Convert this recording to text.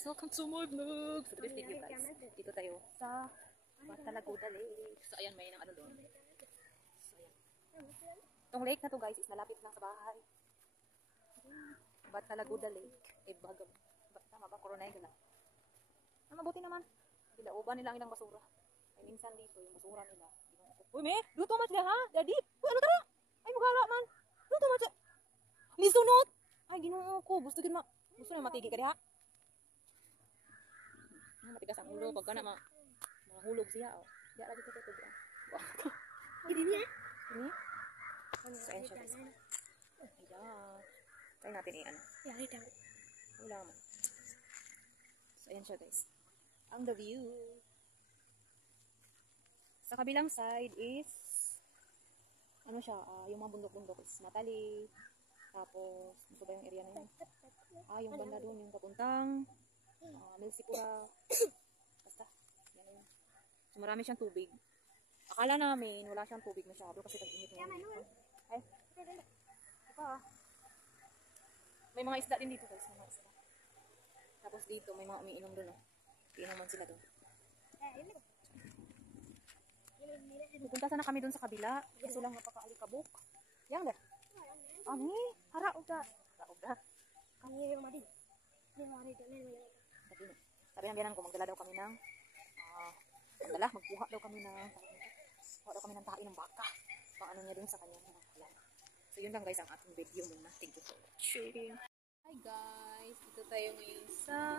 guys! Welcome to my vlog! So today's video guys, dito tayo sa Batalaguda Lake. So ayan, may nang ano doon. So ayan. Itong lake na to guys is malapit lang sa bahay. Batalaguda Lake. Eh baga, tama ba? Coronay ka lang. Mabuti naman. Dilauban nila ang ilang basura. Ay minsan dito yung basura nila. Uy me, luto man sila ha? Daddy! Uy ano tara? Ay magara man. Luto man siya. Lisunot! Ay ginoo ko. Gusto na matigi ka diha. Matigas ang ulo pagka na mahulog siya. Oh. Diya lagi ko ito. Ini niya? Ini? So ayan siya guys. Ayan. Try natin i-ano. Yari daw. Wala mo. So ayan siya guys. Ang the view. Sa kabilang side is ano siya, yung mga bundok-bundok is Matali. Tapos, ito ba yung area na yun? Yung banda doon, yung papuntang Milsipura. Basta, yan na yun. So, marami siyang tubig. Akala namin, wala siyang tubig masyado kasi tag-init ngayon. Ay, ito pa. May mga isda din dito guys, may mga isda. Tapos dito, may mga umiinom doon. Iinuman sila doon. Pupunta sana kami doon sa kabila. Kaso lang napaka-alikabok. Yang dah. Ami, hara uga. Kami yung madi. Yung madi doon na. Sabi ng biyanan ko, magdala daw kami ng magkuha daw kami ng tahi ng baka. Pang ano niya dun sa kanyang mga. So yun lang guys ang ating video muna. Thank you for watching. Hi guys, dito tayo ngayon sa